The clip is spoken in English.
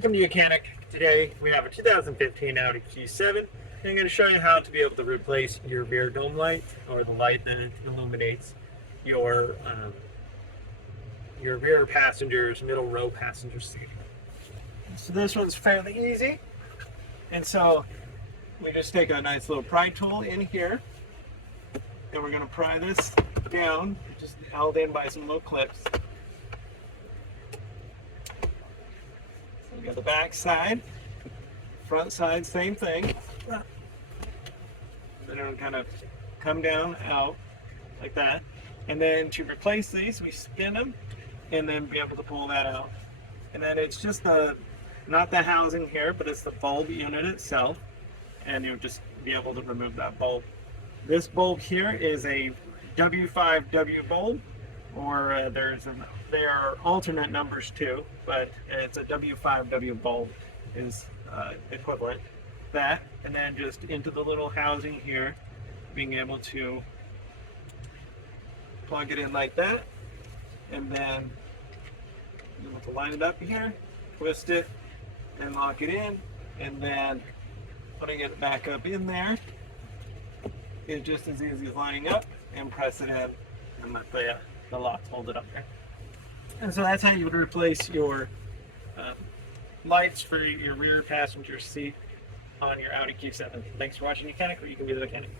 Welcome to Mechanic. Today we have a 2015 Audi Q7. And I'm going to show you how to be able to replace your rear dome light, or the light that illuminates your rear passenger's middle row passenger seat. So this one's fairly easy. And so we just take a nice little pry tool in here, and we're going to pry this down, just held in by some little clips. We got the back side, front side, same thing. Then it'll kind of come down out like that. And then to replace these, we spin them and then be able to pull that out. And then it's just not the housing here, but it's the bulb unit itself. And you'll just be able to remove that bulb. This bulb here is a W5W bulb, or there are alternate numbers too, but it's a W5W bulb is equivalent. That, and then just into the little housing here, being able to plug it in like that, and then you have to line it up here, twist it, and lock it in, and then putting it back up in there is just as easy as lining up and press it in and let the lock hold it up there. And so that's how you would replace your lights for your rear passenger seat on your Audi Q7. Thanks for watching Mechanic, or you can be the mechanic.